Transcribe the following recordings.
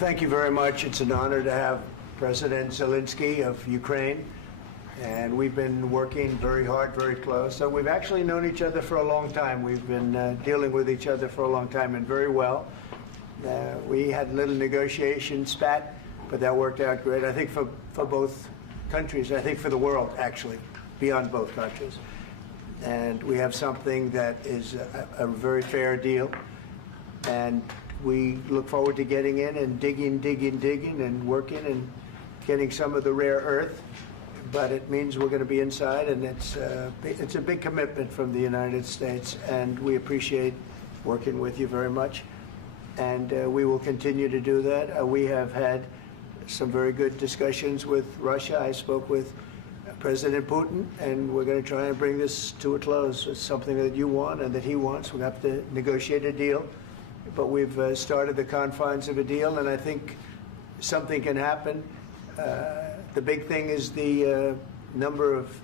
thank you very much. It's an honor to have President Zelensky of Ukraine, and we've been working very hard, very close. So we've actually known each other for a long time. We've been dealing with each other for a long time, and very well. We had a little negotiation spat, but that worked out great, I think, for both countries, I think for the world, actually, beyond both countries. And we have something that is a very fair deal, and we look forward to getting in and digging and working and getting some of the rare earth. But it means we're going to be inside, and it's a big commitment from the United States, and we appreciate working with you very much. And we will continue to do that. We have had some very good discussions with Russia. I spoke with President Putin, and we're going to try and bring this to a close. It's something that you want and that he wants. We have to negotiate a deal. But we've started the confines of a deal, and I think something can happen. The big thing is the number of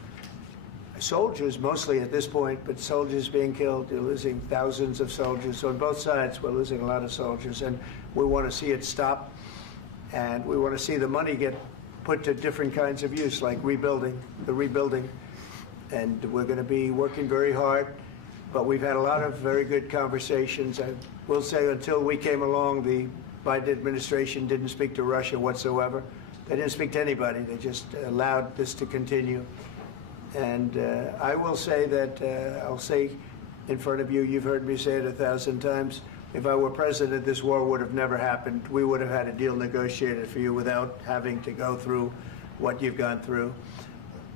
soldiers, mostly at this point, but soldiers being killed. You're losing thousands of soldiers. So on both sides, we're losing a lot of soldiers, and we want to see it stop. And we want to see the money get put to different kinds of use, like rebuilding. And we're going to be working very hard. But we've had a lot of very good conversations. I will say until we came along, the Biden administration didn't speak to Russia whatsoever. They didn't speak to anybody. They just allowed this to continue. And I will say that, I'll say in front of you, you've heard me say it 1,000 times, if I were president, this war would have never happened. We would have had a deal negotiated for you without having to go through what you've gone through.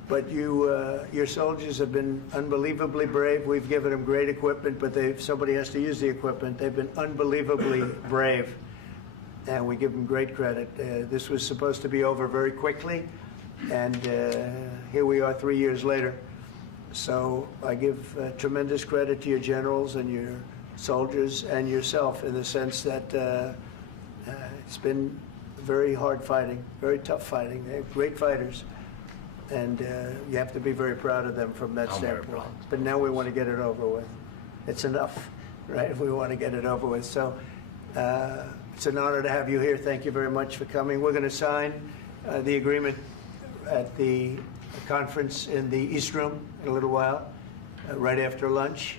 But your soldiers have been unbelievably brave. We've given them great equipment, but somebody has to use the equipment. They've been unbelievably brave, and we give them great credit. This was supposed to be over very quickly, and here we are 3 years later. So I give tremendous credit to your generals and your soldiers and yourself in the sense that it's been very hard fighting, very tough fighting. They're great fighters. And you have to be very proud of them from that standpoint. But now we want to get it over with. It's enough, right? We want to get it over with. So it's an honor to have you here. Thank you very much for coming. We're going to sign the agreement at the conference in the East Room in a little while, right after lunch.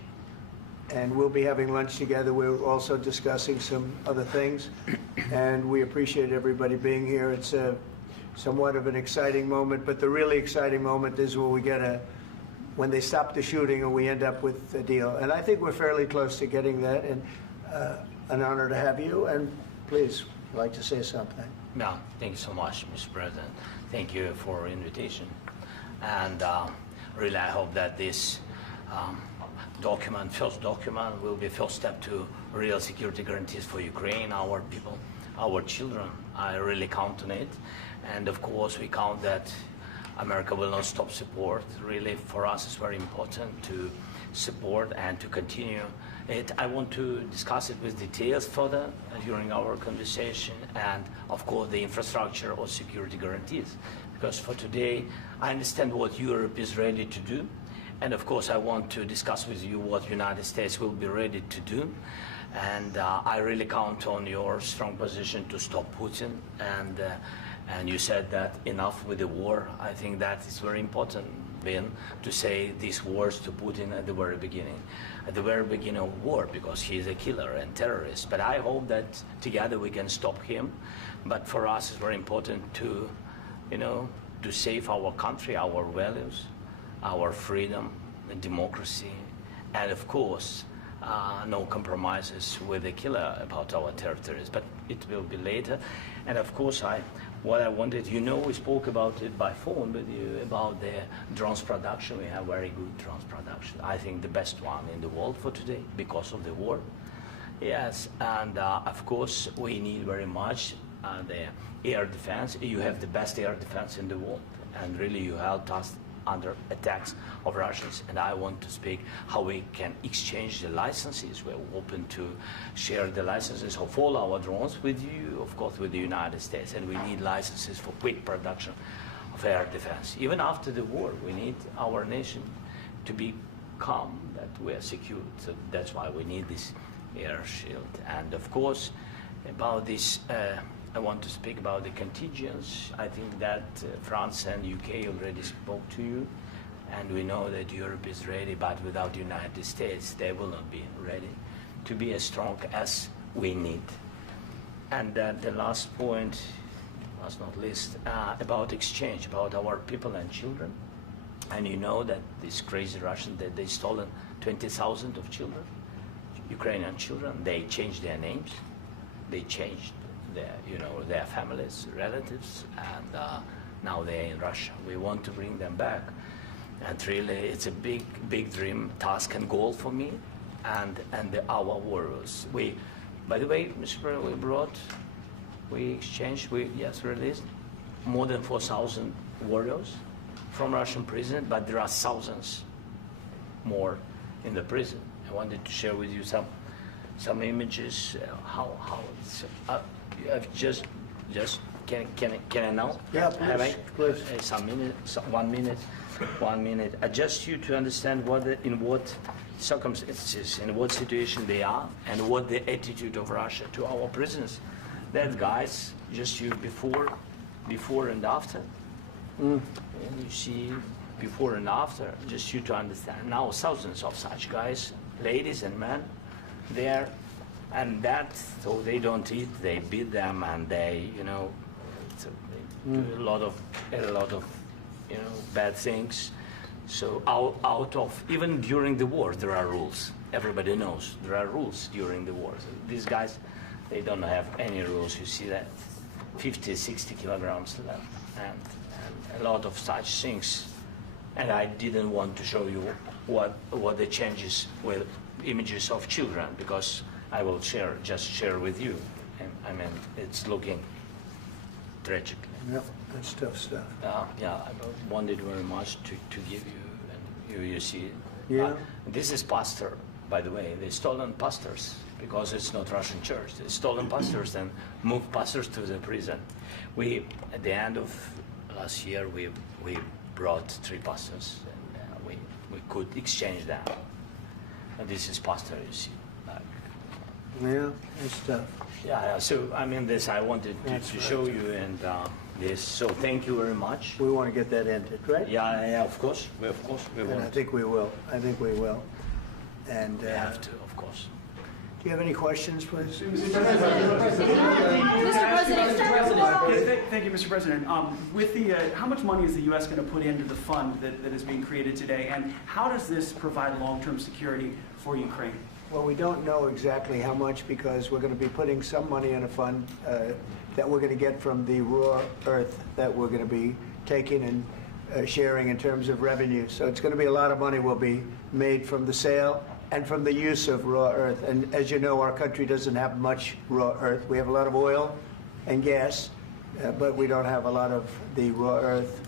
And we'll be having lunch together. We're also discussing some other things. And we appreciate everybody being here. It's somewhat of an exciting moment, but the really exciting moment is when they stop the shooting and we end up with a deal. And I think we're fairly close to getting that, and an honor to have you. And please, I'd like to say something. No, thank you so much, Mr. President. Thank you for invitation. And really, I hope that this first document, will be first step to real security guarantees for Ukraine, our people, our children. I really count on it. And of course, we count that America will not stop support. Really, for us, it's very important to support and to continue it. I want to discuss it with details further during our conversation, and of course, the infrastructure or security guarantees. Because for today, I understand what Europe is ready to do. And of course, I want to discuss with you what the United States will be ready to do. And I really count on your strong position to stop Putin. And you said that enough with the war. I think that is very important, Ben, to say these words to Putin at the very beginning of war, because he is a killer and terrorist. But I hope that together we can stop him. But for us, it's very important to, to save our country, our values, our freedom and democracy, and of course, no compromises with the killer about our territories. But it will be later. And of course, what I wanted, we spoke about it by phone with you about the drones production. We have very good drones production. I think the best one in the world for today because of the war. Yes, and of course, we need very much the air defense. You have the best air defense in the world, and really you helped us under attacks of Russians. And I want to speak how we can exchange the licenses. We're open to share the licenses of all our drones with you, of course, with the United States. And we need licenses for quick production of air defense. Even after the war, we need our nation to be calm, that we are secure. So that's why we need this air shield. And of course, about this I want to speak about the contingents. I think that France and UK already spoke to you, and we know that Europe is ready, but without the United States, they will not be ready to be as strong as we need. And the last point, last not least, about exchange, about our people and children. And you know that these crazy Russians, that they stolen 20,000 of children, Ukrainian children. They changed their names, they changed their families, relatives, and now they're in Russia. We want to bring them back, and really, it's a big dream, task, and goal for me, and our warriors. By the way, Mr. President, we released more than 4,000 warriors from Russian prison, but there are thousands more in the prison. I wanted to share with you some images. How it's just can I now? Yeah, please. One minute. Just you to understand in what circumstances, in what situation they are, and what the attitude of Russia to our prisoners. That guys, just you before and after. And you see before and after, just you to understand. Now thousands of such guys, ladies and men, there, and that, so they don't eat, they beat them, and they, they do a lot of bad things. So out of, even during the war, there are rules. Everybody knows there are rules during the war. So these guys, they don't have any rules. You see that 50, 60 kilograms left, and a lot of such things. And I didn't want to show you what the changes with images of children, because I will just share with you. And I mean, it's looking tragic. Yep, that's tough stuff. Yeah, I wanted very much to give you, and you see it. Yeah. This is pastor, by the way. They stolen pastors, because it's not Russian church. They stolen pastors and moved pastors to the prison. At the end of last year, we brought 3 pastors, and we could exchange them. And this is pastor, you see. Yeah, that's tough. Yeah. So I mean, this I wanted to show you, and this. So thank you very much. We want to get that ended, right? Yeah. Of course, we And want. I think we will. And We have to, of course. do you have any questions, please? Mr. President. Thank you, Mr. President. With the, how much money is the U.S. going to put into the fund that is being created today, and how does this provide long-term security for Ukraine? Well, we don't know exactly how much, because we're going to be putting some money in a fund that we're going to get from the raw earth that we're going to be taking and sharing in terms of revenue. So it's going to be a lot of money will be made from the sale and from the use of raw earth. And as you know, our country doesn't have much raw earth. We have a lot of oil and gas, but we don't have a lot of the raw earth.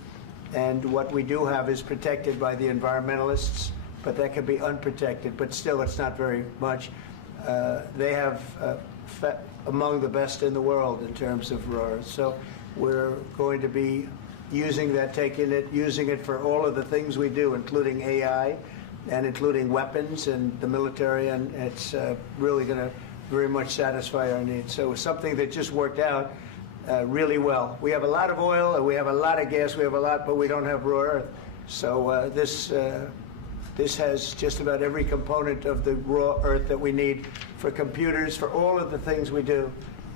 And what we do have is protected by the environmentalists, but that can be unprotected. But still, it's not very much. They have among the best in the world in terms of raw earth. So we're going to be using that, using it for all of the things we do, including AI, and including weapons and the military, and it's really going to very much satisfy our needs. So it's something that just worked out really well. We have a lot of oil, and we have a lot of gas, we have a lot, but we don't have raw earth. So this has just about every component of the raw earth that we need for computers, for all of the things we do.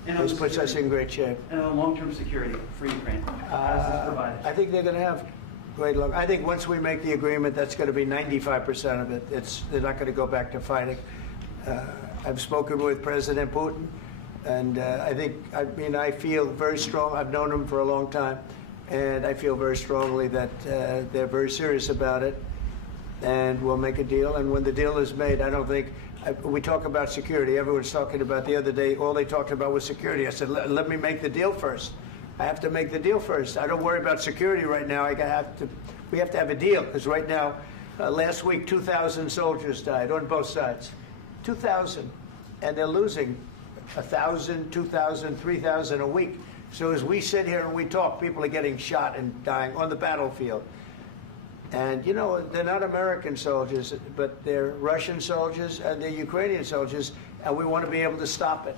This puts us in great shape. And on long-term security for Ukraine, how does this provide it? I think they're going to have great luck. I think once we make the agreement, that's going to be 95% of it. They're not going to go back to fighting. I've spoken with President Putin, and I feel very strong. I've known him for a long time, and I feel very strongly that they're very serious about it, and we'll make a deal. And when the deal is made, I don't think we talk about security. Everyone's talking about the other day. All they talked about was security. I said, let me make the deal first. I have to make the deal first. I don't worry about security right now. We have to have a deal, because right now, last week, 2,000 soldiers died on both sides. 2,000. And they're losing 1,000, 2,000, 3,000 a week. So as we sit here and we talk, people are getting shot and dying on the battlefield. And, you know, they're not American soldiers, but they're Russian soldiers and they're Ukrainian soldiers, and we want to be able to stop it.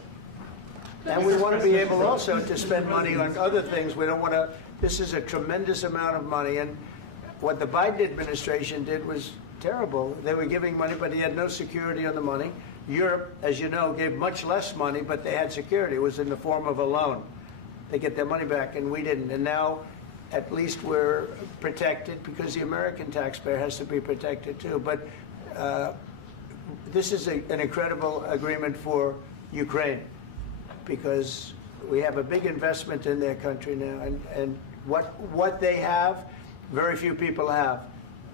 And we want to be able also to spend money on other things. We don't want to, this is a tremendous amount of money. And what the Biden administration did was terrible. They were giving money, but he had no security on the money. Europe, as you know, gave much less money, but they had security. It was in the form of a loan. They get their money back, and we didn't. And now, at least we're protected because the American taxpayer has to be protected too. But this is an incredible agreement for Ukraine because we have a big investment in their country now, and what they have, very few people have.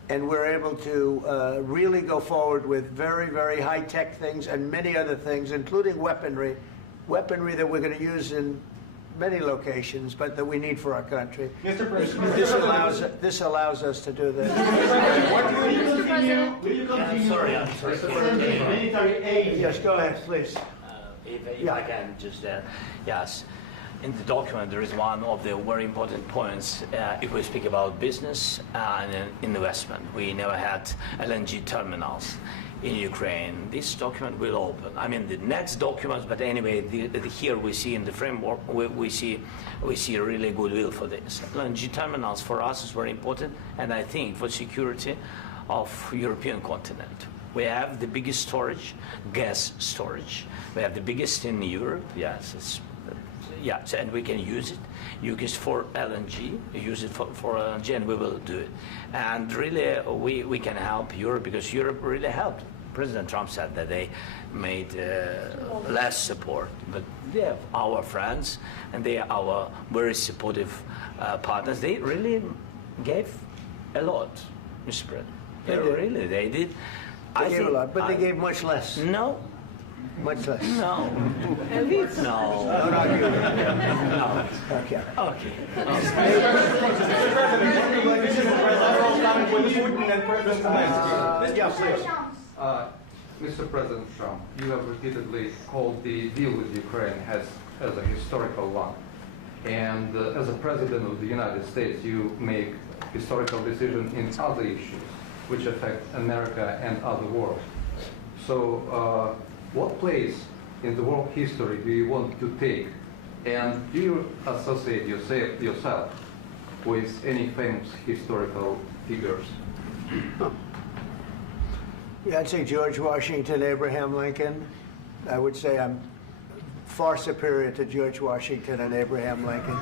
And we're able to really go forward with very, very high-tech things and many other things, including weaponry that we're going to use in many locations, but that we need for our country. Mr. President, This allows us to do this. will you continue I'm sorry. sending military aid? Yes, go ahead, please. If I can just, yes. In the document, there is one of the very important points. If we speak about business and investment, we never had LNG terminals in Ukraine. This document will open. I mean, the next documents, but anyway, here we see in the framework, we see really goodwill for this. LNG terminals for us is very important, and I think for security of European continent. We have the biggest storage, gas storage. We have the biggest in Europe. Yes, and we can use it. Use it for LNG. Use it for LNG, and we will do it. And really, we can help Europe because Europe really helped. President Trump said that they made less support, but they are our friends and they are our very supportive partners. They really gave a lot, Mr. President. They did. They gave a lot, but they gave much less. No. Much less. No. No. Don't argue. No. Okay. Okay. Mr. President Trump, you have repeatedly called the deal with Ukraine as a historical one. And as a President of the United States, you make historical decisions in other issues which affect America and other world. So what place in the world history do you want to take? And do you associate yourself with any famous historical figures? Yeah, I'd say George Washington, Abraham Lincoln. I would say I'm far superior to George Washington and Abraham Lincoln.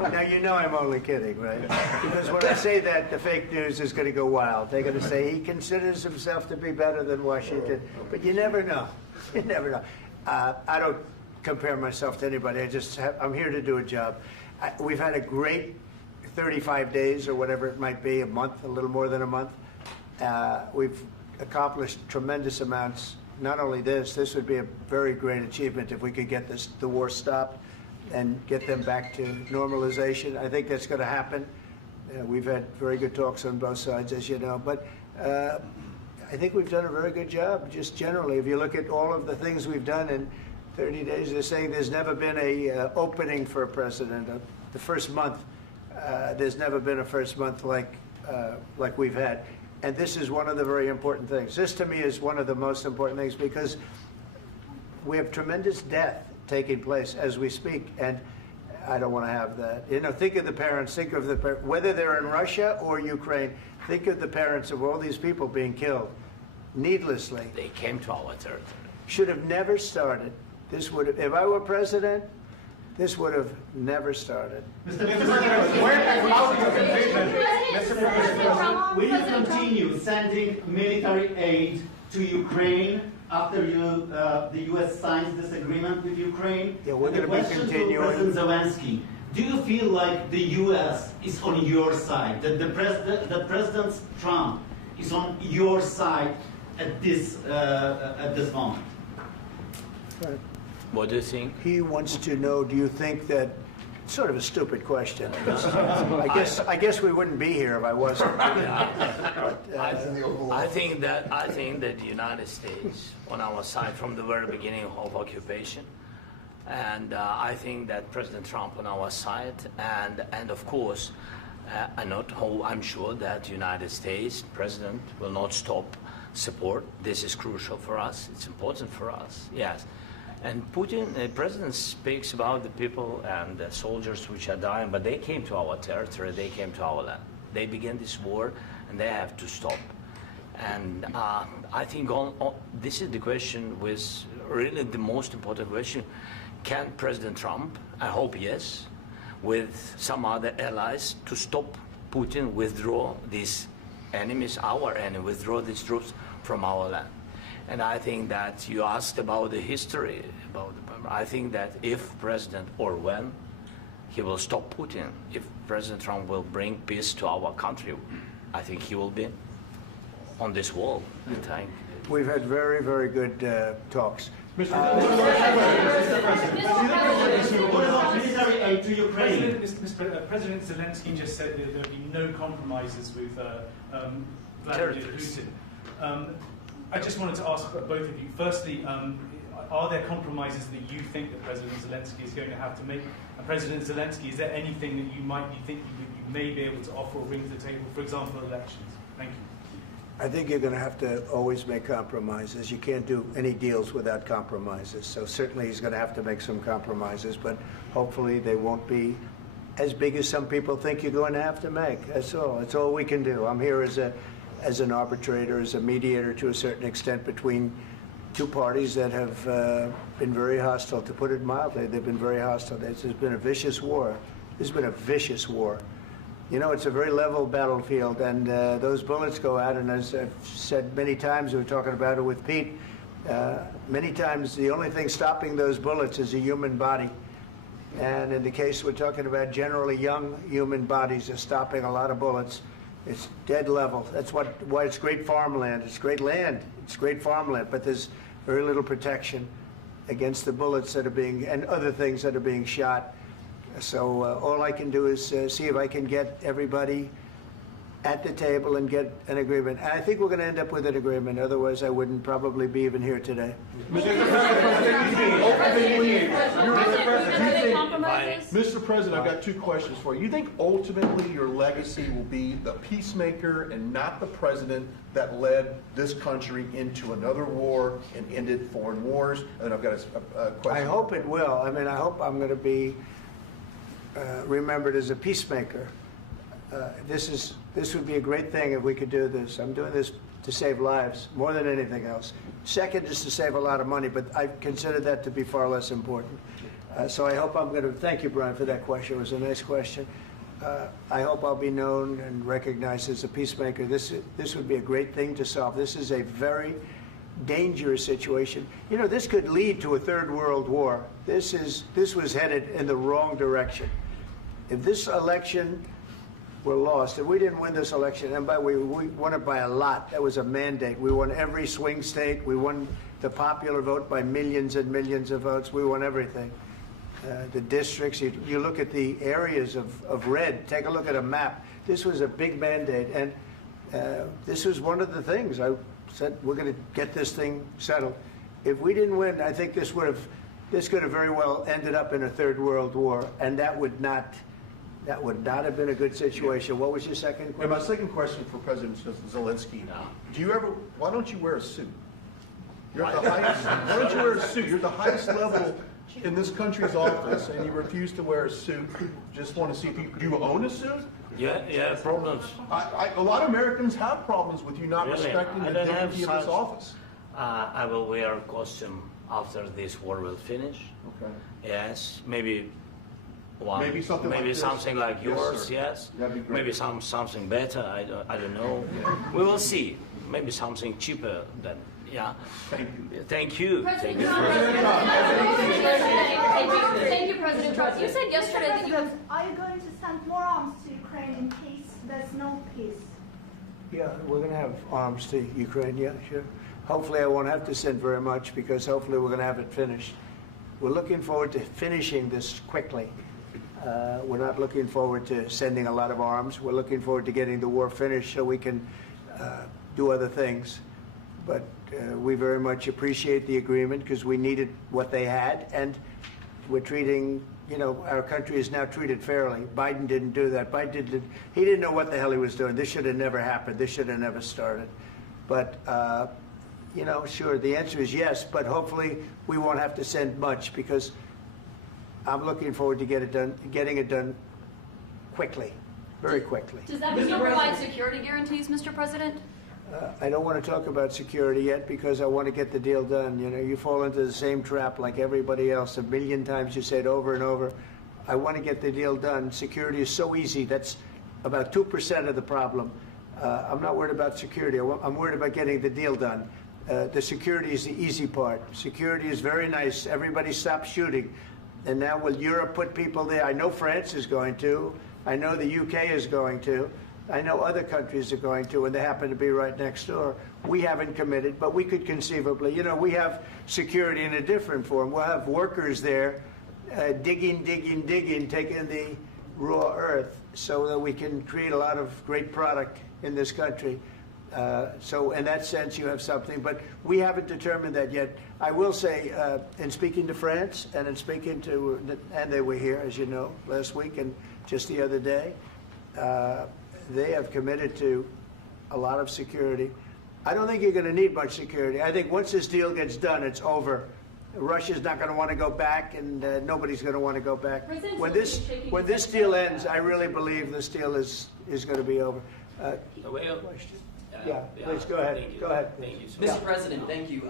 Now, you know I'm only kidding, right? Because when I say that, the fake news is going to go wild. They're going to say he considers himself to be better than Washington. But you never know. You never know. I don't compare myself to anybody. I'm here to do a job. We've had a great 35 days or whatever it might be, a month, a little more than a month. We've accomplished tremendous amounts. Not only this would be a very great achievement if we could get the war stopped and get them back to normalization. I think that's going to happen. We've had very good talks on both sides, as you know. But I think we've done a very good job, just generally. If you look at all of the things we've done in 30 days, they're saying there's never been a opening for a president. The first month, there's never been a first month like we've had. And this is one of the very important things. This, to me, is one of the most important things because we have tremendous death taking place as we speak, and I don't want to have that. You know, think of the parents, whether they're in Russia or Ukraine, think of the parents of all these people being killed needlessly. They came to our territory. Should have never started. This would have, if I were president, this would have never started. Mr. President, where has out your conviction? Mr. President, will you continue sending military aid to Ukraine after the U.S. signs this agreement with Ukraine? Yeah, we're And the going to be question continuing. to President Zelensky, do you feel like the U.S. is on your side, that President Trump is on your side at this moment? Right. What do you think? He wants to know, do you think that, sort of a stupid question. I guess we wouldn't be here if I wasn't. I think that the United States on our side from the very beginning of occupation, and I think that President Trump on our side, and of course, I'm sure that the United States President will not stop support. This is crucial for us. It's important for us. Yes. And Putin, the president speaks about the people and the soldiers which are dying, but they came to our territory, they came to our land. They began this war, and they have to stop. And I think this is the question, with really the most important question. Can President Trump, I hope yes, with some other allies, to stop Putin, withdraw these enemies, our enemy, withdraw these troops from our land? And I think that you asked about the history, I think that if President, or when, he will stop Putin, if President Trump will bring peace to our country, I think he will be on this wall, I think. We've had very, very good talks. What about military aid to Ukraine? President Zelensky just said that there will be no compromises with Vladimir Putin. I just wanted to ask both of you, firstly, are there compromises that you think that President Zelensky is going to have to make? And President Zelensky, is there anything that you think you may be able to offer or bring to the table, for example, elections? Thank you. I think you're going to have to always make compromises. You can't do any deals without compromises. So certainly he's going to have to make some compromises, but hopefully they won't be as big as some people think you're going to have to make. That's all. That's all we can do. I'm here as an arbitrator, as a mediator to a certain extent between two parties that have been very hostile, to put it mildly. They've been very hostile. This has been a vicious war. This has been a vicious war. You know, it's a very level battlefield, and those bullets go out, and as I've said many times, we were talking about it with Pete, many times the only thing stopping those bullets is a human body. And in the case we're talking about, generally young human bodies are stopping a lot of bullets. It's dead level. That's why it's great farmland. It's great land. It's great farmland, but there's very little protection against the bullets that are being, and other things that are being shot. So all I can do is see if I can get everybody at the table and get an agreement. And I think we're going to end up with an agreement. Otherwise, I wouldn't probably be even here today. Mr. President, I've got two questions for you. You think ultimately your legacy will be the peacemaker and not the president that led this country into another war and ended foreign wars? And then I've got a question. I hope it will. I mean, I hope I'm going to be remembered as a peacemaker. This would be a great thing if we could do this. I'm doing this to save lives more than anything else. Second is to save a lot of money, but I consider that to be far less important. So I hope I'm going to, thank you, Brian, for that question. It was a nice question. I hope I'll be known and recognized as a peacemaker. This would be a great thing to solve. This is a very dangerous situation. You know, this could lead to a third world war. This was headed in the wrong direction. If this election were lost, if we didn't win this election, and we won it by a lot, that was a mandate. We won every swing state. We won the popular vote by millions and millions of votes. We won everything. The districts, you look at the areas of red, take a look at a map. This was a big mandate, and this was one of the things. I said, we're going to get this thing settled. If we didn't win, I think this could have very well ended up in a third world war, and that would not have been a good situation. What was your second question? And my second question for President Zelensky, why don't you wear a suit? You're at the highest, why don't you wear a suit? You're at the highest level in this country's office, and you refuse to wear a suit. Just want to see if do you own a suit? Yeah, problems. A lot of Americans have problems with you not Really? respecting the dignity of this office. I will wear a costume after this war will finish. Okay. Yes, maybe Maybe something like this? something like yours. Sir. Yes. That'd be great. Maybe something better. I don't know. We will see. Maybe something cheaper than. Yeah. Thank you. Thank you. President Thank you. Trump. Thank you, President Trump. You said yesterday that you have. Are you going to send more arms to Ukraine in case there's no peace? Yeah, we're going to have arms to Ukraine, yeah, sure. Hopefully I won't have to send very much, because hopefully we're going to have it finished. We're looking forward to finishing this quickly. We're not looking forward to sending a lot of arms. We're looking forward to getting the war finished so we can do other things. But we very much appreciate the agreement, because we needed what they had, and we're treating, you know, our country is now treated fairly. Biden didn't do that. He didn't know what the hell he was doing. This should have never happened. This should have never started. But you know, sure, the answer is yes, but hopefully we won't have to send much because I'm looking forward to getting it done quickly, very quickly. Does that mean you'll provide security guarantees, Mr. President? I don't want to talk about security yet because I want to get the deal done. You know, you fall into the same trap like everybody else. A million times you say it over and over. I want to get the deal done. Security is so easy. That's about 2% of the problem. I'm not worried about security. I'm worried about getting the deal done. The security is the easy part. Security is very nice. Everybody stopped shooting. And now will Europe put people there? I know France is going to. I know the UK is going to. I know other countries are going to, and they happen to be right next door. We haven't committed, but we could conceivably. You know, we have security in a different form. We'll have workers there digging, taking the raw earth so that we can create a lot of great product in this country. So in that sense, you have something, but we haven't determined that yet. I will say, in speaking to France and in speaking to, and they were here, as you know, last week and just the other day, they have committed to a lot of security. I don't think you're going to need much security. I think once this deal gets done, it's over. Russia's not going to want to go back, and nobody's going to want to go back. When this deal ends, I really believe this deal is going to be over. Yeah, please go ahead. Go ahead. Thank you. Mr. President, thank you.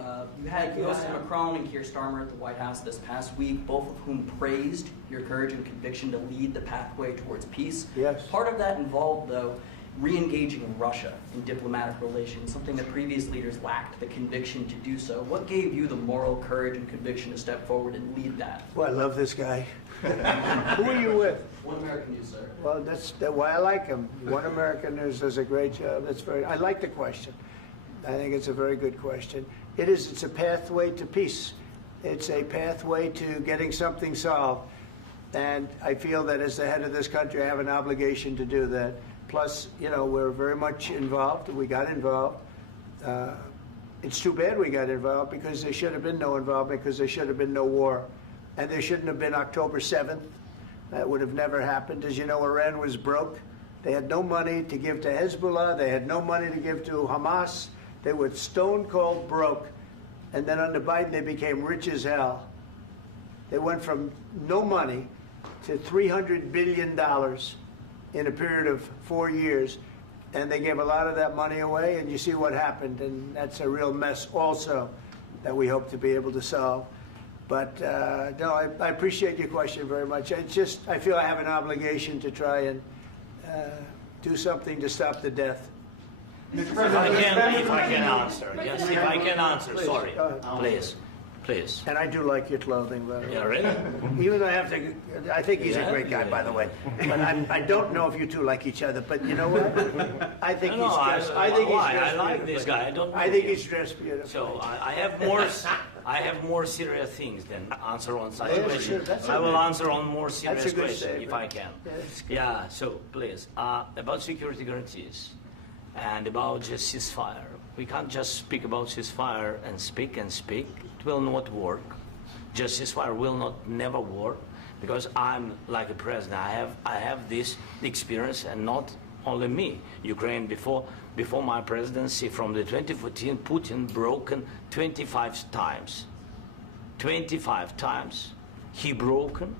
You had Joseph Macron and Keir Starmer at the White House this past week, both of whom praised your courage and conviction to lead the pathway towards peace. Yes. Part of that involved, though, re-engaging Russia in diplomatic relations, something that previous leaders lacked the conviction to do so. What gave you the moral courage and conviction to step forward and lead that? Well, I love this guy. Who are you with? One American News, sir. Well, that's why I like him. One American News does a great job. I like the question. I think it's a very good question. It's a pathway to peace. It's a pathway to getting something solved. And I feel that as the head of this country, I have an obligation to do that. Plus, you know, we're very much involved. We got involved. It's too bad we got involved because there should have been no involvement because there should have been no war. And there shouldn't have been October 7th. That would have never happened. As you know, Iran was broke. They had no money to give to Hezbollah. They had no money to give to Hamas. They were stone cold broke. And then under Biden, they became rich as hell. They went from no money to $300 billion in a period of 4 years. And they gave a lot of that money away, and you see what happened. And that's a real mess also that we hope to be able to solve. But no, I appreciate your question very much. I feel I have an obligation to try and do something to stop the death. If I can answer, yes, if I can answer, Please, sorry, go ahead. please. And I do like your clothing, by the way. Yeah, really? Even though I think he's a great guy, Yeah. by the way. But I don't know if you two like each other. But you know what? I think No, he's dressed. I like this guy. I don't know I think him. he's dressed beautifully. So I have more serious things than answer on such Yeah, question. sure, that's I will okay. answer on more serious That's a good question if statement. I can. Yeah, that's good. Yeah. So please, about security guarantees and about just ceasefire. We can't just speak about ceasefire and speak. It will not work. Just ceasefire will not never work because I'm like a president. I have this experience, and not only me. Ukraine before my presidency, from the 2014, Putin broken 25 times. 25 times he broken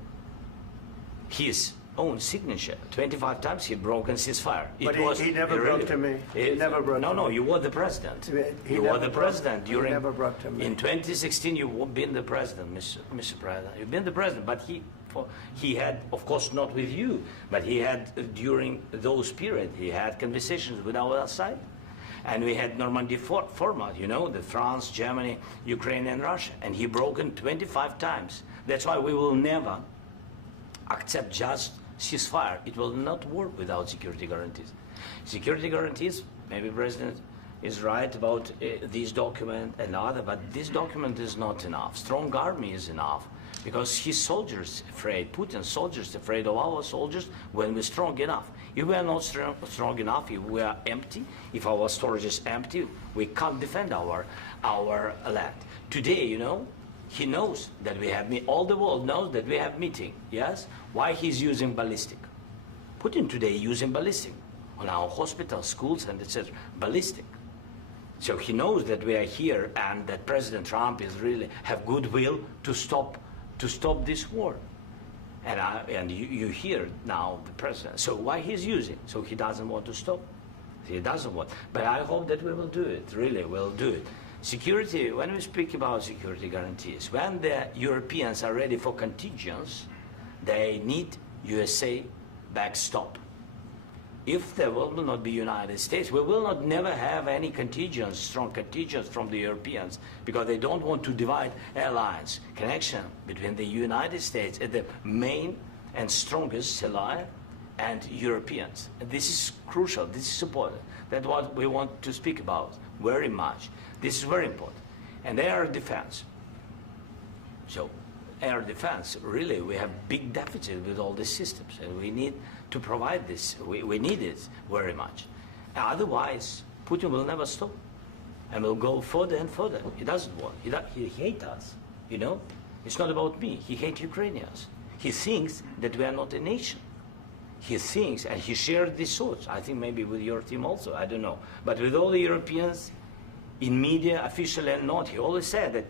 his own signature. 25 times he broken ceasefire. But he never broke to me. He never broke to me. No, you were the president. He You never were the broke- president he during. never broke to me. In 2016, you've been the president, Mr. President. You've been the president, but he had, of course, not with you, but he had during those periods. He had conversations with our side, and we had Normandy format. You know, the France, Germany, Ukraine, and Russia, and he broken 25 times. That's why we will never accept just ceasefire. It will not work without security guarantees. Security guarantees, maybe President is right about this document and other, but this document is not enough. Strong army is enough because his soldiers afraid, Putin's soldiers afraid of our soldiers when we're strong enough. If we are not strong enough, if we are empty, if our storage is empty, we can't defend our land. Today, you know, he knows that we have all the world knows that we have meeting. Yes, why he's using ballistic? Putin today using ballistic on our hospitals, schools, and etc. Ballistic. So he knows that we are here and that President Trump is really have goodwill to stop this war. And you hear now the president. So why he's using? So he doesn't want to stop. He doesn't want. But I hope that we will do it. Really, we'll do it. Security. When we speak about security guarantees, when the Europeans are ready for contingents, they need USA backstop. If there will not be United States, we will not never have any contingents, strong contingents from the Europeans, because they don't want to divide alliance connection between the United States as the main and strongest ally and Europeans. And this is crucial. This is important. That's what we want to speak about very much. This is very important. And air defense. So air defense, really, we have big deficit with all these systems, and we need to provide this. We need it very much. Otherwise, Putin will never stop, and will go further and further. He doesn't want. He hates us, you know? It's not about me. He hates Ukrainians. He thinks that we are not a nation. He thinks, and he shared these thoughts, I think maybe with your team also, I don't know. But with all the Europeans, in media, officially and not, he always said that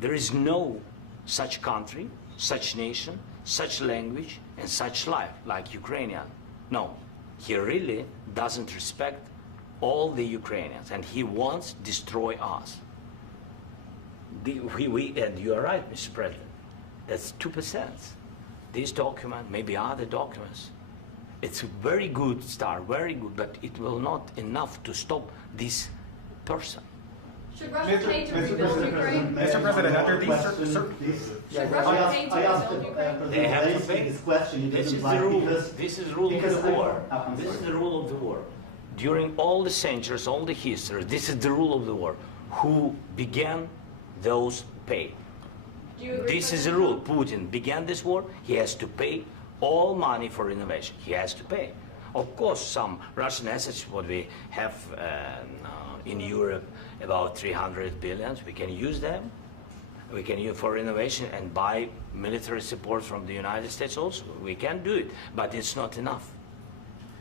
there is no such country, such nation, such language, and such life like Ukrainian. No, he really doesn't respect all the Ukrainians, and he wants to destroy us. And you are right, Mr. President, that's 2%. This document, maybe other documents, it's a very good start, very good, but it will not enough to stop this person. Should Russia pay to rebuild Ukraine? Mr. President, under these Should Russia pay to rebuild Ukraine? They have to pay. This question you This is didn't the like rule. because This is the rule of the because war. I'm This is sorry. the rule of the war. During all the centuries, all the history, this is the rule of the war. Who began, those pay. Do you agree, This is the President rule. Trump? Putin began this war. He has to pay all money for innovation. He has to pay. Of course, some Russian assets, what we have in Europe, about 300 billions, we can use them. We can use for innovation and buy military support from the United States also. We can do it, but it's not enough.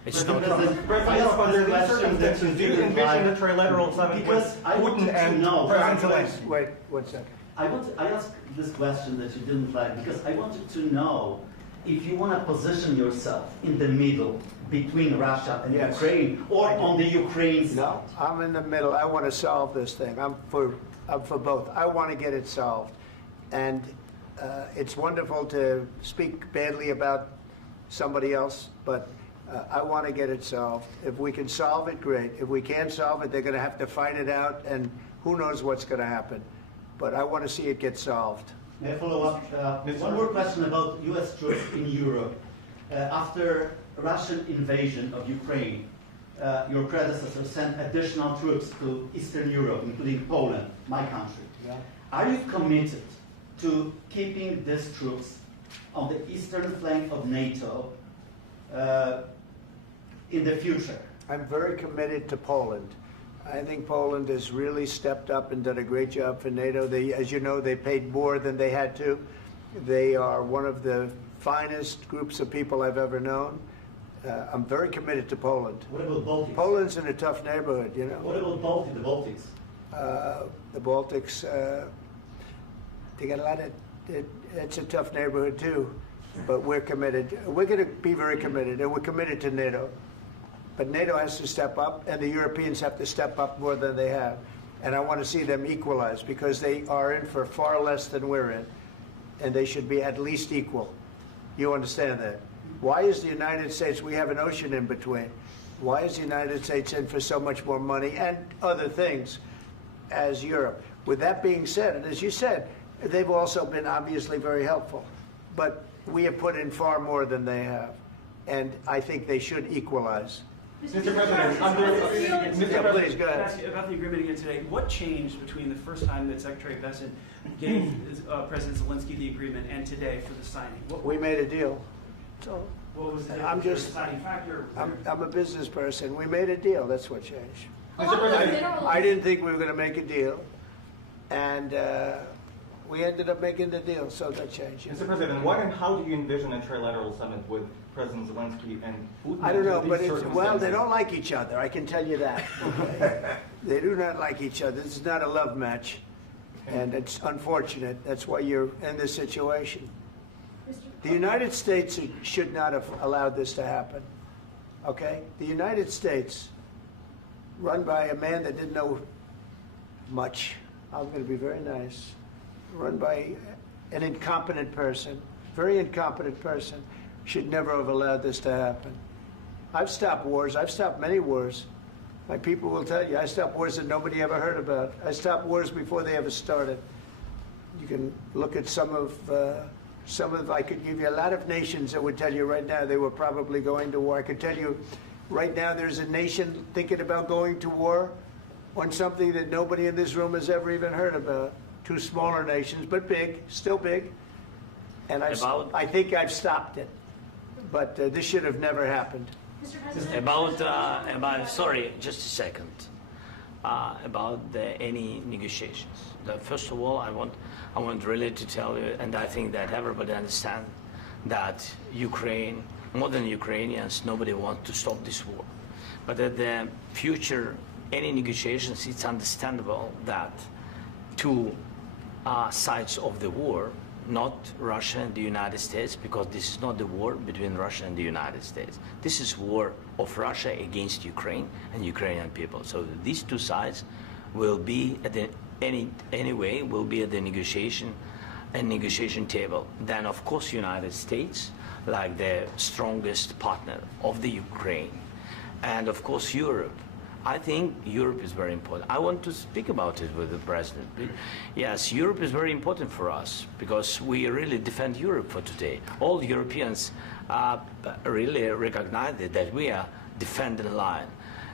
It's not enough. President, under these circumstances, do you envision a trilateral summit with Because I want Putin to and know- President Zelensky? Wait 1 second. I asked this question that you didn't like because I wanted to know if you want to position yourself in the middle between Russia and Yes. Ukraine or on the Ukraine side. No, I'm in the middle. I want to solve this thing. I'm for both. I want to get it solved. And it's wonderful to speak badly about somebody else, but I want to get it solved. If we can solve it, great. If we can't solve it, they're going to have to fight it out, and who knows what's going to happen. But I want to see it get solved. May I follow up? One more question about U.S. troops in Europe. After Russian invasion of Ukraine, your predecessor sent additional troops to Eastern Europe, including Poland, my country. Yeah. Are you committed to keeping these troops on the eastern flank of NATO in the future? I'm very committed to Poland. I think Poland has really stepped up and done a great job for NATO. They, as you know, they paid more than they had to. They are one of the finest groups of people I've ever known. I'm very committed to Poland. What about Baltics? Poland's in a tough neighborhood, you know. What about the Baltics? The Baltics, they got a lot of, it's a tough neighborhood too, but we're committed. We're going to be very committed, and we're committed to NATO. But NATO has to step up, and the Europeans have to step up more than they have. And I want to see them equalize, because they are in for far less than we're in, and they should be at least equal. You understand that? Why is the United States, we have an ocean in between, why is the United States in for so much more money and other things as Europe? With that being said, and as you said, they've also been obviously very helpful, but we have put in far more than they have, and I think they should equalize. Mr. President, Please, go ahead. ask you about the agreement again today. What changed between the first time that Secretary Bessent gave President Zelensky the agreement and today for the signing? We made a deal. So What was the I'm just- deciding factor? I'm a business person. We made a deal. That's what changed. Mr. President, I didn't think we were going to make a deal, and We ended up making the deal, so that changed. Mr. President, what and how do you envision a trilateral summit with President Zelensky and Putin? I don't know, under but these well, they circumstances? don't like each other, I can tell you that. They do not like each other. This is not a love match, and it's unfortunate. That's why you're in this situation. The United States should not have allowed this to happen, okay? The United States, run by a man that didn't know much, I'm going to be very nice, run by an incompetent person, very incompetent person, should never have allowed this to happen. I've stopped wars. I've stopped many wars. My people will tell you, I stopped wars that nobody ever heard about. I stopped wars before they ever started. You can look at some of, I could give you a lot of nations that would tell you right now they were probably going to war. I could tell you right now there's a nation thinking about going to war on something that nobody in this room has ever even heard about. Two smaller nations, but big, still big. And I think I've stopped it. But this should have never happened. Mr. President, About sorry, just a second. About any negotiations. First of all, I want really to tell you, and I think that everybody understands that Ukraine, more than Ukrainians, nobody wants to stop this war. But at the future, any negotiations, it's understandable that two sides of the war, not Russia and the United States, because this is not the war between Russia and the United States. This is war of Russia against Ukraine and Ukrainian people. So these two sides will be at the anyway will be at the negotiation table. Then of course United States, like the strongest partner of the Ukraine, and of course Europe. I think Europe is very important. I want to speak about it with the president. Yes, Europe is very important for us because we really defend Europe for today. All Europeans really recognize that we are defending the line,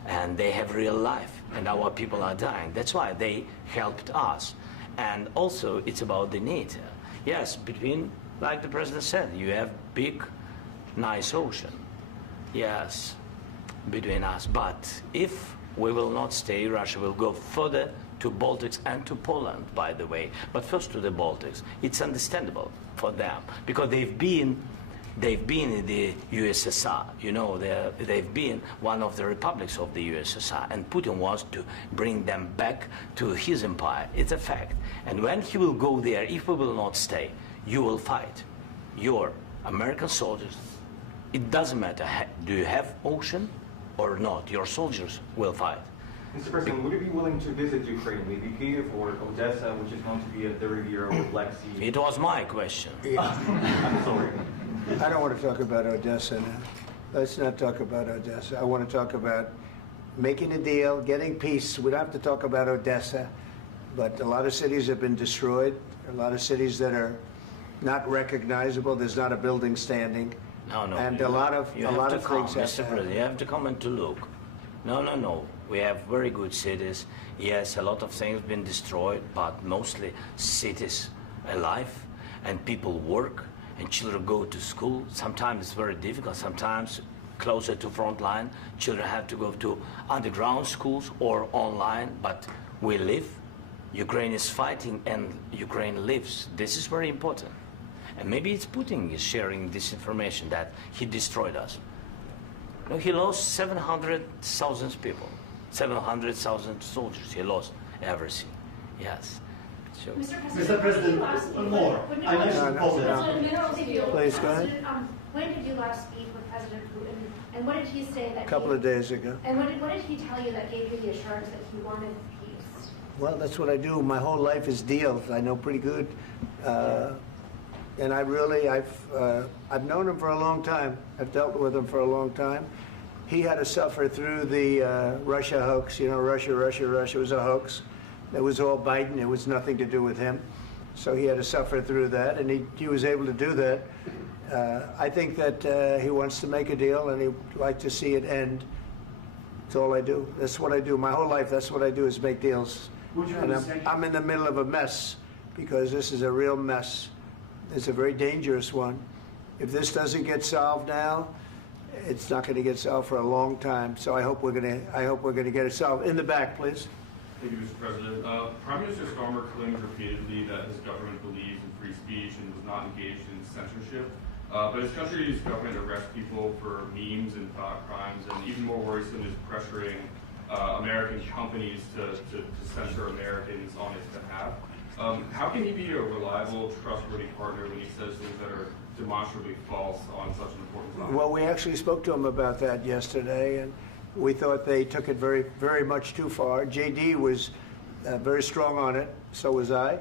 and they have real life, and our people are dying. That's why they helped us. And also, it's about the NATO. Yes, between, like the president said, you have big, nice ocean. Yes, between us. But if we will not stay, Russia will go further to Baltics and to Poland, by the way. But first to the Baltics. It's understandable for them because they've been in the USSR. You know, they've been one of the republics of the USSR, and Putin wants to bring them back to his empire. It's a fact. And when he will go there, if we will not stay, you will fight. Your American soldiers, it doesn't matter, do you have ocean or not, your soldiers will fight. Mr. President, would you be willing to visit Ukraine, maybe Kyiv or Odessa, which is known to be at the Riviera or Black Sea? It was my question. I'm sorry. I don't want to talk about Odessa now. Let's not talk about Odessa. I want to talk about making a deal, getting peace. We don't have to talk about Odessa, but a lot of cities have been destroyed. A lot of cities that are not recognizable. There's not a building standing. No, and a lot of things. Mr. President, you have to come and to look. No. We have very good cities. Yes, a lot of things been destroyed, but mostly cities alive, and people work, and children go to school. Sometimes it's very difficult. Sometimes closer to front line, children have to go to underground schools or online. But we live. Ukraine is fighting, and Ukraine lives. This is very important. And maybe it's Putin is sharing this information that he destroyed us. No, he lost 700,000 people, 700,000 soldiers. He lost everything. Yes. So. Mr. President, one more. I mentioned Poland. Please, go ahead. When did you last speak with President Putin, and what did he say that? A couple of days ago. And what did he tell you that gave you the assurance that he wanted peace? Well, that's what I do. My whole life is deals. I know pretty good. And I've known him for a long time. I've dealt with him for a long time. He had to suffer through the Russia hoax. You know, Russia was a hoax. It was all Biden. It was nothing to do with him. So he had to suffer through that, and he was able to do that. I think that he wants to make a deal, and he'd like to see it end. That's all I do. That's what I do. My whole life, that's what I do is make deals. And I'm in the middle of a mess because this is a real mess. It's a very dangerous one. If this doesn't get solved now, it's not going to get solved for a long time. So I hope we're going to get it solved. In the back, please. Thank you, Mr. President. Prime Minister Starmer claimed repeatedly that his government believes in free speech and was not engaged in censorship. But his country's government arrests people for memes and thought crimes, and even more worrisome is pressuring American companies to censor Americans on his behalf. How can he be a reliable, trustworthy partner when he says things that are demonstrably false on such an important topic? Well, we actually spoke to him about that yesterday, and we thought they took it very, very much too far. JD was very strong on it. So was I.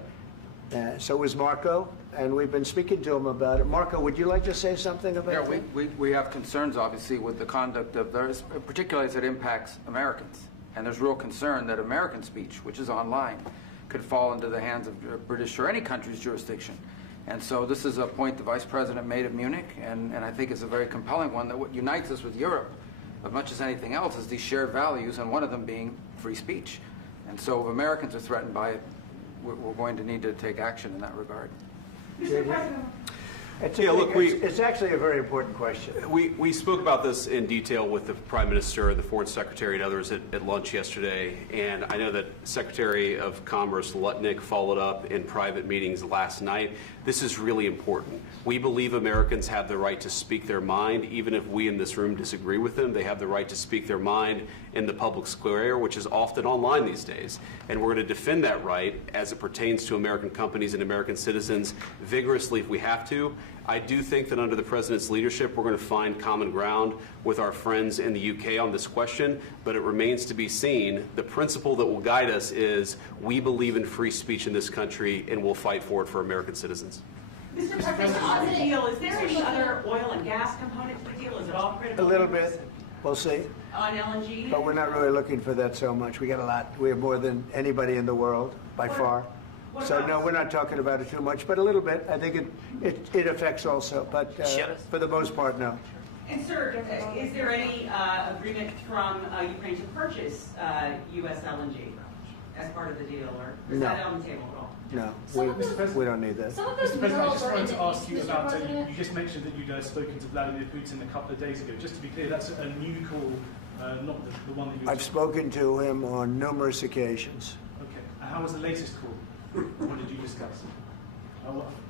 So was Marco. And we've been speaking to him about it. Marco, would you like to say something about that? Yeah, we have concerns, obviously, with the conduct of theirs, particularly as it impacts Americans. And there's real concern that American speech, which is online, could fall into the hands of British or any country's jurisdiction. And so this is a point the Vice President made at Munich, and I think it's a very compelling one, that what unites us with Europe, as much as anything else, is these shared values, and one of them being free speech. And so if Americans are threatened by it, we're going to need to take action in that regard. Mr. President. It's actually a very important question. We spoke about this in detail with the Prime Minister, the Foreign Secretary, and others at lunch yesterday. And I know that Secretary of Commerce Lutnick followed up in private meetings last night. This is really important. We believe Americans have the right to speak their mind, even if we in this room disagree with them. They have the right to speak their mind in the public square, which is often online these days. And we're going to defend that right as it pertains to American companies and American citizens vigorously if we have to. I do think that under the President's leadership, we're going to find common ground with our friends in the UK on this question, but it remains to be seen. The principle that will guide us is we believe in free speech in this country, and we'll fight for it for American citizens. Mr. President, on the deal, is there any other oil and gas component to the deal? Is it all critical? A little bit. We'll see. On LNG? But we're not really looking for that so much. We got a lot. We have more than anybody in the world, by far. So no, we're not talking about it too much, but a little bit. I think it affects also, but for the most part, no. And sir, is there any agreement from Ukraine to purchase U.S. LNG as part of the deal, or is that on the table at all? No, we don't need that. Some of those Mr. President, I minerals just are in wanted to the ask east, you Mr. about, President. you just mentioned that you'd spoken to Vladimir Putin a couple of days ago. Just to be clear, that's a new call, not the one that you... I've spoken to him on numerous occasions. Okay. And how was the latest call? What did you discuss?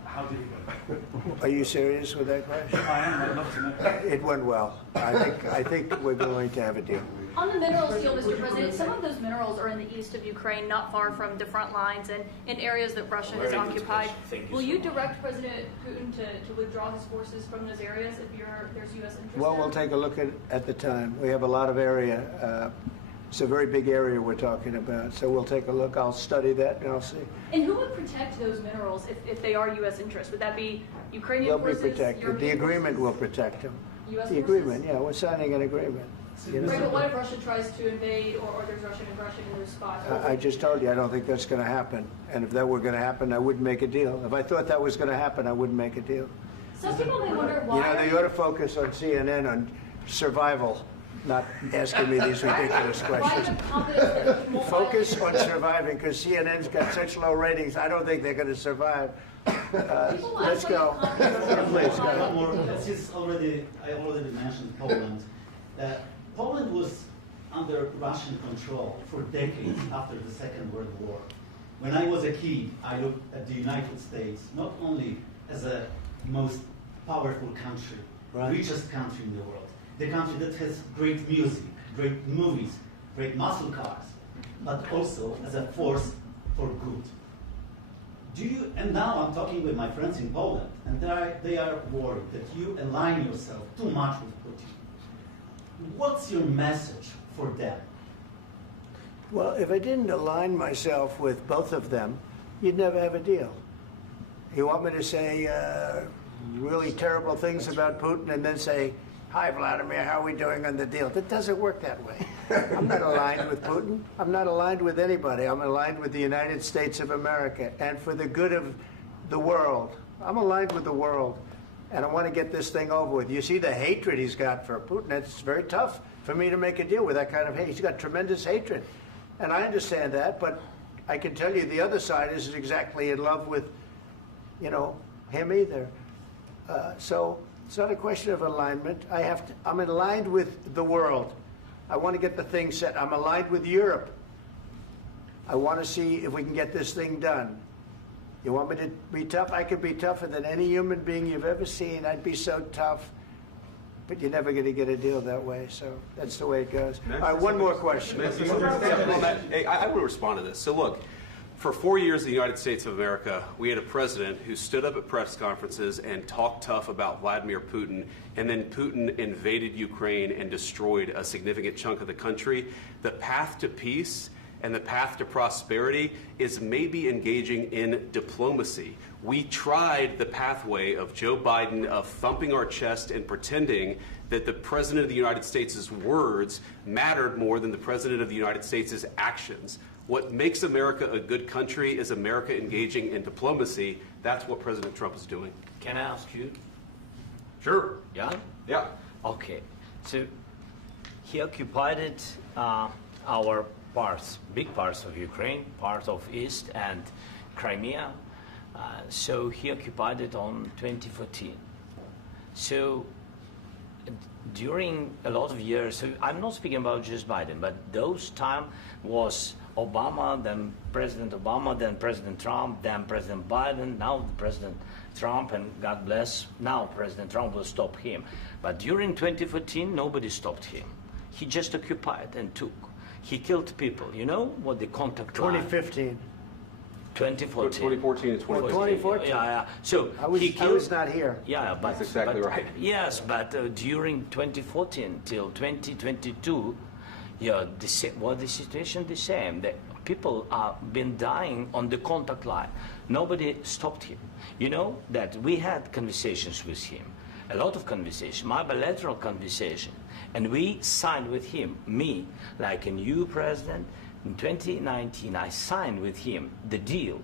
How did it go? Are you serious with that question? I am. I'd love to know. It went well. I think we're going to have a deal. On the minerals deal, Mr. President, some of those minerals are in the east of Ukraine, not far from the front lines and in areas that Russia has occupied. Will you direct President Putin to withdraw his forces from those areas if there's U.S. interest? Well, we'll take a look at the time. We have a lot of area. It's a very big area we're talking about, so we'll take a look. I'll study that, and I'll see. And who would protect those minerals if they are U.S. interests? Would that be Ukrainian They'll forces? be protected. European The agreement forces? will protect them. U.S. The forces? agreement, yeah, we're signing an agreement. You know? Right, but what if Russia tries to invade or there's Russian aggression in those spots? I just told you I don't think that's going to happen. And if that were going to happen, I wouldn't make a deal. If I thought that was going to happen, I wouldn't make a deal. Some people may wonder why. You know, they ought to focus on CNN on survival, not asking me these ridiculous questions. Focus on surviving, because CNN's got such low ratings. I don't think they're going to survive. Let's go. Please, go ahead. Since I already mentioned Poland. Poland was under Russian control for decades after the Second World War. When I was a kid, I looked at the United States not only as a most powerful country, richest country in the world, the country that has great music, great movies, great muscle cars, but also as a force for good. And now I'm talking with my friends in Poland, and they are worried that you align yourself too much with Putin. What's your message for them? Well, if I didn't align myself with both of them, you'd never have a deal. You want me to say really terrible things about Putin and then say, "Hi, Vladimir, how are we doing on the deal?" That doesn't work that way. I'm not aligned with Putin. I'm not aligned with anybody. I'm aligned with the United States of America. And for the good of the world, I'm aligned with the world. And I want to get this thing over with. You see the hatred he's got for Putin. It's very tough for me to make a deal with that kind of hate. He's got tremendous hatred. And I understand that, but I can tell you the other side isn't exactly in love with, him either. So it's not a question of alignment. I'm aligned with the world. I want to get the thing set. I'm aligned with Europe. I want to see if we can get this thing done. You want me to be tough? I could be tougher than any human being you've ever seen. I'd be so tough. But you're never going to get a deal that way, so that's the way it goes. All right, one more question. Hey, I will respond to this. So look, for 4 years in the United States of America, we had a president who stood up at press conferences and talked tough about Vladimir Putin, and then Putin invaded Ukraine and destroyed a significant chunk of the country. The path to peace and the path to prosperity is maybe engaging in diplomacy. We tried the pathway of Joe Biden of thumping our chest and pretending that the President of the United States' words mattered more than the President of the United States' actions. What makes America a good country is America engaging in diplomacy. That's what President Trump is doing. Can I ask you? Sure. Yeah? Yeah. Okay. So he occupied our parts, big parts of Ukraine, part of East and Crimea. So he occupied it on 2014. So during a lot of years, so I'm not speaking about just Biden, but those time was Obama, then President Obama, then President Trump, then President Biden, now President Trump, and God bless, now President Trump will stop him. But during 2014, nobody stopped him. He just occupied and took. He killed people. You know what the contact line? 2015. 2014 and 2014. 2014. Yeah. So I was not here. Yeah, but that's exactly right. Yes, but during 2014 till 2022, yeah, the situation the same. The people are been dying on the contact line. Nobody stopped him. You know that we had conversations with him, a lot of conversation, my bilateral conversation, and we signed with him, me, like a new president. In 2019, I signed with him the deal.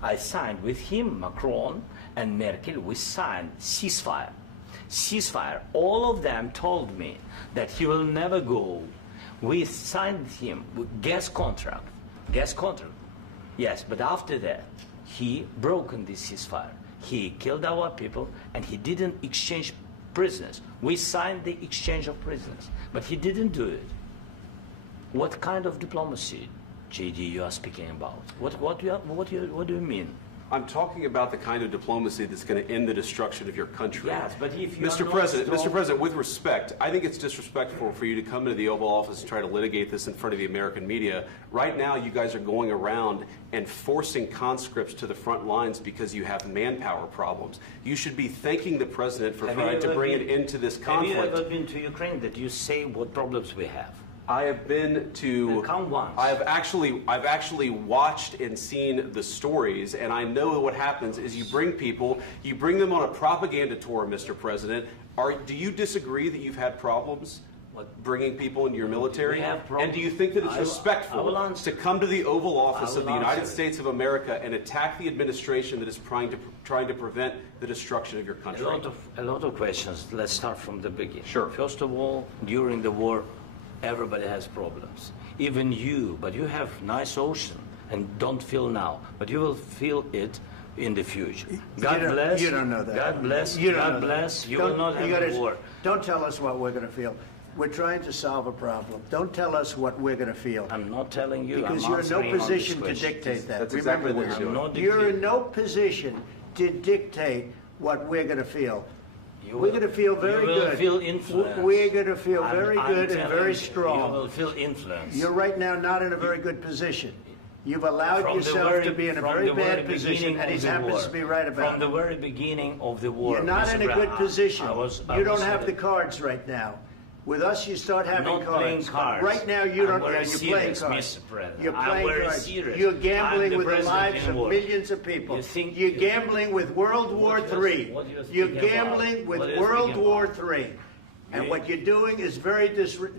I signed with him, Macron and Merkel, we signed ceasefire. Ceasefire. All of them told me that he will never go. We signed with him with gas contract. Gas contract. Yes, but after that, he broken this ceasefire. He killed our people and he didn't exchange prisoners. We signed the exchange of prisoners, but he didn't do it. What kind of diplomacy, JD, you are speaking about? What do you mean? I'm talking about the kind of diplomacy that's going to end the destruction of your country. Yes, but if you Mr. President, with respect, I think it's disrespectful for you to come into the Oval Office and try to litigate this in front of the American media. Right now, you guys are going around and forcing conscripts to the front lines because you have manpower problems. You should be thanking the President for trying to bring an end to this conflict. Have you ever been to Ukraine that you say what problems we have? I have been to. Count once. I've actually watched and seen the stories, and I know what happens is you bring them on a propaganda tour, Mr. President. Do you disagree that you've had problems bringing people into your military? And do you think that it's respectful to come to the Oval Office of the United States of America and attack the administration that is trying to prevent the destruction of your country? A lot of questions. Let's start from the beginning. Sure. First of all, during the war, everybody has problems, even you, but you have nice ocean and don't feel now, but you will feel it in the future. God bless. You don't know that. God bless. You God bless. You will not have a war. Don't tell us what we're going to feel. We're trying to solve a problem. Don't tell us what we're going to feel. I'm not telling you. Because I'm you're in no answering position on this to question. dictate that. That's Remember exactly what this. you're doing. You're in no position to dictate what we're going to feel. We're going to feel very good. You will feel influence. We're going to feel very good and very strong. You will feel influence. You're right now not in a very good position. You've allowed yourself to be in a very bad position, and he happens to be right about it. From the very beginning of the war. You're not in a good position. I You don't have the cards right now. With us, you start having not playing cards. Right now, you don't. I'm very You're playing serious, cards. Mr. President. You're I'm playing very cards. serious. You're I'm gambling the with the president lives in of war. millions of people. You think- You're gambling with World War III. What you're You're speaking gambling about? with What are you World speaking War about? III. And what you're doing is very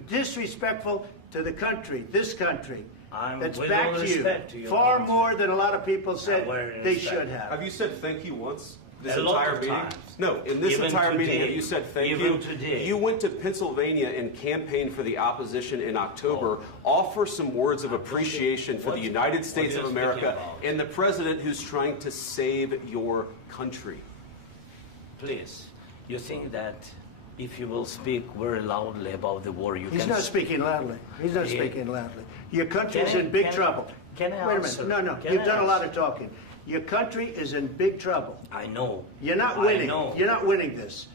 disrespectful to the country, this country. That's with back all to you. respect to your Far country. more than a lot of people said they respect. should have. Have you said thank you once? This A lot entire of meeting? times. No, in this Even entire meeting, today. have you said thank Even you? today. You went to Pennsylvania and campaigned for the opposition in October. Offer some words of appreciation for the United States what of you're America speaking about. and the president who's trying to save your country. Please, you think that if you will speak very loudly about the war, you He's can... not speaking loudly. He's not Yeah. speaking loudly. Your country's Can I- in big can I- trouble. Can I Wait a answer? minute. No. Can You've I done a lot answer? of talking. Your country is in big trouble. I know. You're not I winning. know. You're not winning this.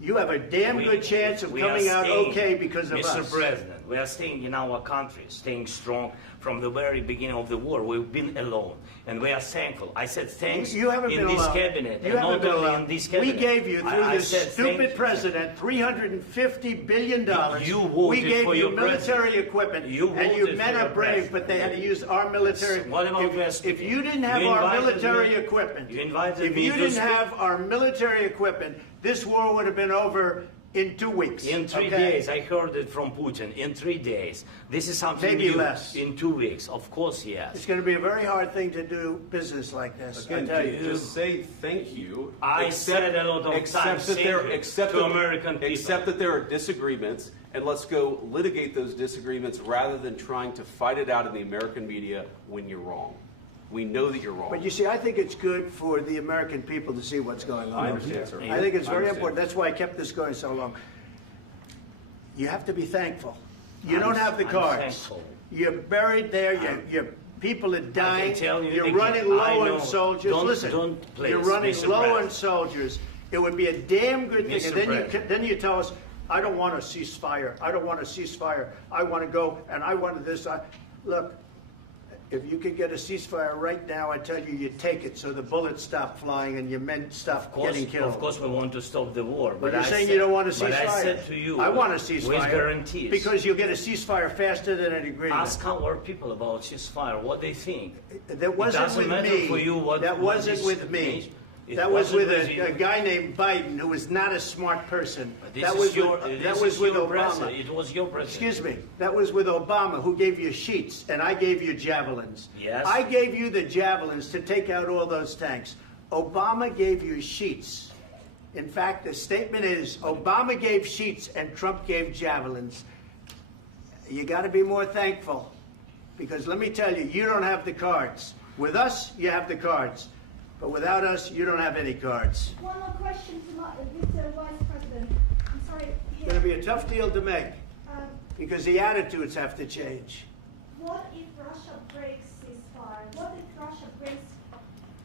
You have a damn good chance of coming out okay because of us. Mr. President, we are staying in our country, staying strong from the very beginning of the war. We've been alone, and we are thankful. I said thanks You haven't in been this alone. cabinet, You and haven't not been only alone. in this cabinet. We gave you, through I this said stupid president, $350 billion. You voted we gave for you your military president. equipment, You and you voted men for are your brave, president. but they had to use our military. What about West? If you didn't have You our invited military me- equipment, You invited if me you to didn't speak. have our military equipment, this war would have been over in 2 weeks. In 3 okay? days, I heard it from Putin. In 3 days, this is something Maybe new. less. In 2 weeks, of course, yes. It's going to be a very hard thing to do business like this. I Again, tell you. just say thank you. I said a lot of times thank you to American people. Accept that there are disagreements, and let's go litigate those disagreements rather than trying to fight it out in the American media when you're wrong. We know that you're wrong. But you see, I think it's good for the American people to see what's going on. I understand, sir. I think it's I very understand. important. That's why I kept this going so long. You have to be thankful. You don't have the I'm cards. thankful. You're buried there. Your people are dying. tell you You're again, running I low know. on soldiers. Don't- Listen, don't please, you're running Mr. low President. on soldiers. It would be a damn good thing. Mr. And then President. then you tell us, I don't want a ceasefire. I don't want a ceasefire. I want to go and I want this. Look, if you could get a ceasefire right now, I tell you, you take it so the bullets stop flying and your men stop getting killed. Of course, we want to stop the war. But you're I saying said- you don't want a ceasefire. But I said to you, I want a ceasefire. with guarantees. Because you'll get a ceasefire faster than an agreement. Ask our people about ceasefire, what they think. That wasn't it doesn't with matter me. for you what That what wasn't is- with me. It That was wasn't with you. a guy named Biden, who was not a smart person. This That is was your, with, this that was is with your Obama. president. It was your president. Excuse me. That was with Obama, who gave you sheets, and I gave you javelins. Yes. I gave you the javelins to take out all those tanks. Obama gave you sheets. In fact, the statement is Obama gave sheets and Trump gave javelins. You got to be more thankful, because let me tell you, you don't have the cards. With us, you have the cards. But without us, you don't have any cards. One more question to Mr. Vice President. I'm sorry. It's going to be a tough deal to make, Um, because the attitudes have to change. what if Russia breaks ceasefire? What if Russia breaks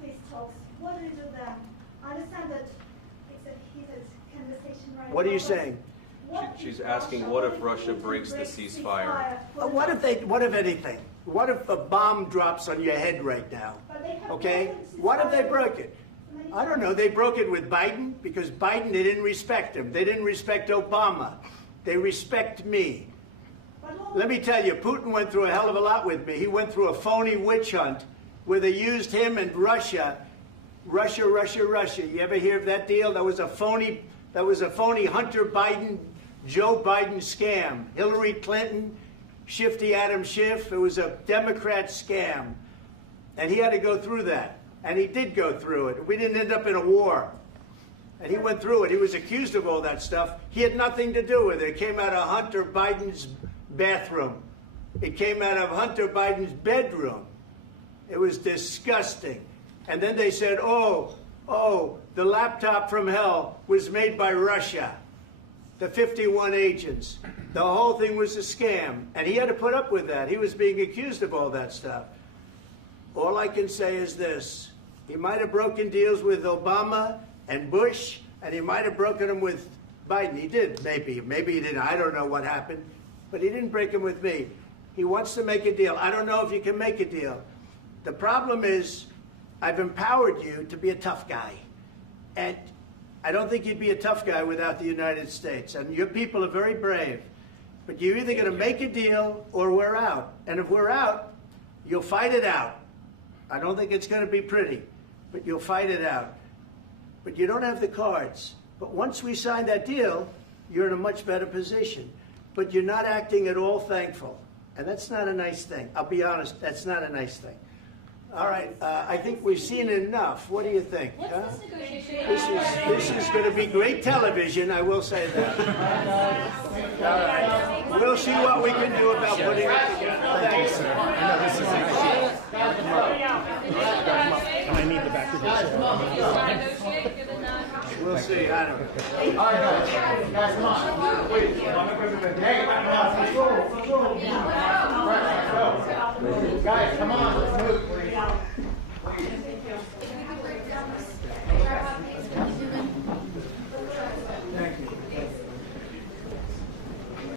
peace talks? What do you do then? I understand that it's a heated conversation right now. What are you but saying? what She's if asking, what if Putin Russia breaks the breaks ceasefire? What if anything? What if a bomb drops on your head right now? But they have Okay? broken What if they ceasefire broke it? many I don't know. They broke it with Biden because Biden, they didn't respect him. They didn't respect Obama. They respect me. Let me tell you, Putin went through a hell of a lot with me. He went through a phony witch hunt where they used him and Russia. Russia. You ever hear of that deal? That was a phony Hunter Biden, Joe Biden scam. Hillary Clinton, Shifty Adam Schiff. It was a Democrat scam. And he had to go through that. And he did go through it. We didn't end up in a war. And he went through it. He was accused of all that stuff. He had nothing to do with it. It came out of Hunter Biden's bathroom. It came out of Hunter Biden's bedroom. It was disgusting. And then they said, oh, the laptop from hell was made by Russia. The 51 agents. The whole thing was a scam. And he had to put up with that. He was being accused of all that stuff. All I can say is this. He might have broken deals with Obama and Bush, and he might have broken them with Biden. He did, maybe. Maybe he didn't. I don't know what happened. But he didn't break them with me. He wants to make a deal. I don't know if you can make a deal. The problem is, I've empowered you to be a tough guy. And I don't think you'd be a tough guy without the United States. And your people are very brave. But you're either going to make a deal or we're out. And if we're out, you'll fight it out. I don't think it's going to be pretty, but you'll fight it out. But you don't have the cards. But once we sign that deal, you're in a much better position. But you're not acting at all thankful. And that's not a nice thing. I'll be honest, that's not a nice thing. All right, I think we've seen enough. What do you think? Huh? This is going to be great television, I will say that. All right. We'll see what we can do about putting it together. Thanks, sir. I know this is and I need the back of your We'll see. I don't know. All right, guys, come on. Wait. Hey, let's go. Guys, come on, let's move.